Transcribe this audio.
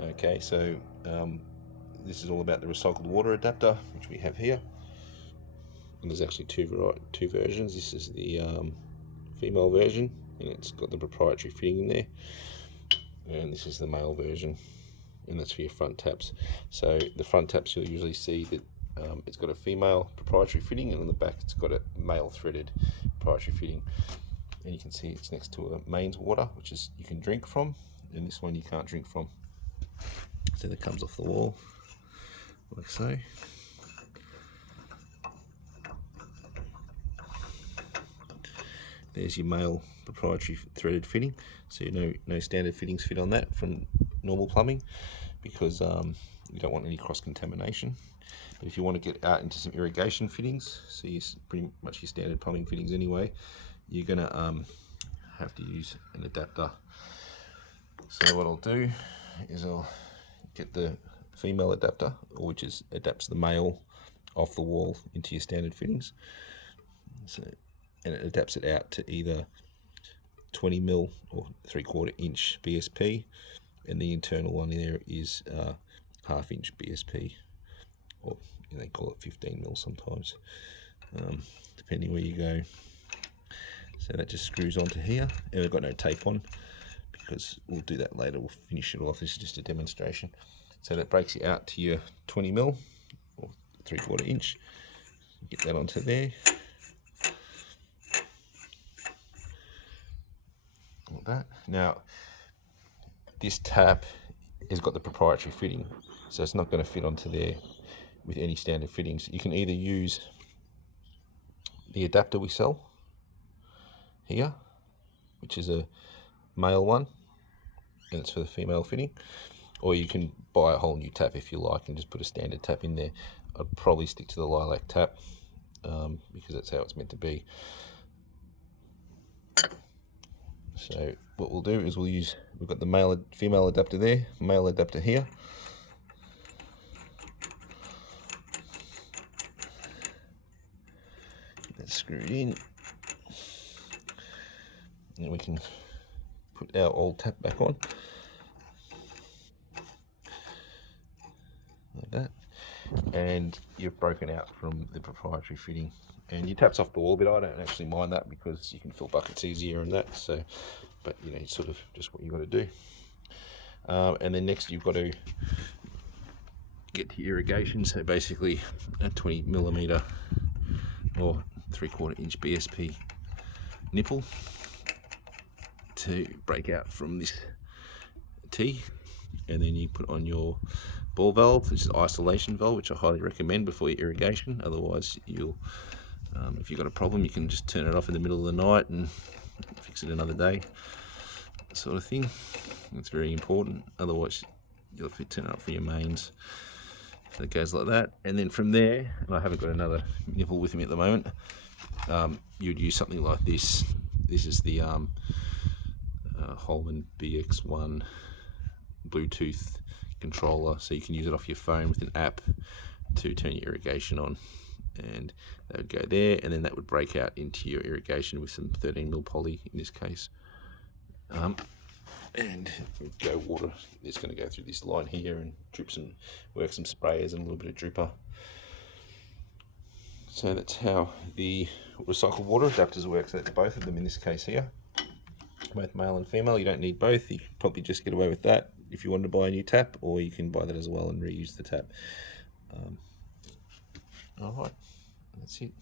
Okay, so this is all about the recycled water adapter, which we have here. And there's actually two versions. This is the female version, and it's got the proprietary fitting in there. And this is the male version, and that's for your front taps. So the front taps, you'll usually see that it's got a female proprietary fitting, and on the back it's got a male threaded proprietary fitting. And you can see it's next to a mains water, which is you can drink from, and this one you can't drink from. So that comes off the wall like so. There's your male proprietary threaded fitting, so no standard fittings fit on that from normal plumbing, because you don't want any cross contamination. But if you want to get out into some irrigation fittings, so you pretty much your standard plumbing fittings anyway, you're gonna have to use an adapter. So what I'll do is I'll get the female adapter, which adapts the male off the wall into your standard fittings. So, and it adapts it out to either 20mm or 3/4 inch BSP, and the internal one there is 1/2 inch BSP, or they call it 15mm sometimes, depending where you go. So that just screws onto here, and we've got no tape on because we'll do that later. We'll finish it off. This is just a demonstration. So that breaks it out to your 20mm or 3/4 inch. Get that onto there. Like that. Now, this tap has got the proprietary fitting, so it's not going to fit onto there with any standard fittings. You can either use the adapter we sell here, which is a male one, and it's for the female fitting, or you can buy a whole new tap if you like and just put a standard tap in there. I'd probably stick to the lilac tap because that's how it's meant to be. So what we'll do is we've got the female adapter there, male adapter here. Get that screwed in, and we can put our old tap back on like that, and you've broken out from the proprietary fitting, and your tap's off the wall a bit. I don't actually mind that because you can fill buckets easier and that. So, but it's sort of just what you got to do. And then next you've got to get to irrigation. So basically a 20mm or 3/4 inch BSP nipple to break out from this T, and then you put on your ball valve, which is isolation valve, which I highly recommend before your irrigation. Otherwise you'll if you've got a problem, you can just turn it off in the middle of the night and fix it another day, sort of thing. It's very important. Otherwise you'll have to turn it off for your mains. So it goes like that, and then from there, and I haven't got another nipple with me at the moment, you'd use something like this. This is the Holman BX1 Bluetooth controller, so you can use it off your phone with an app to turn your irrigation on, and that would go there, and then that would break out into your irrigation with some 13mm poly in this case, and go water. It's going to go through this line here and work some sprayers and a little bit of dripper. So that's how the recycled water adapters work. So that's both of them in this case here, both male and female. You don't need both. You can probably just get away with that if you wanted to buy a new tap, or you can buy that as well and reuse the tap. All right, that's it.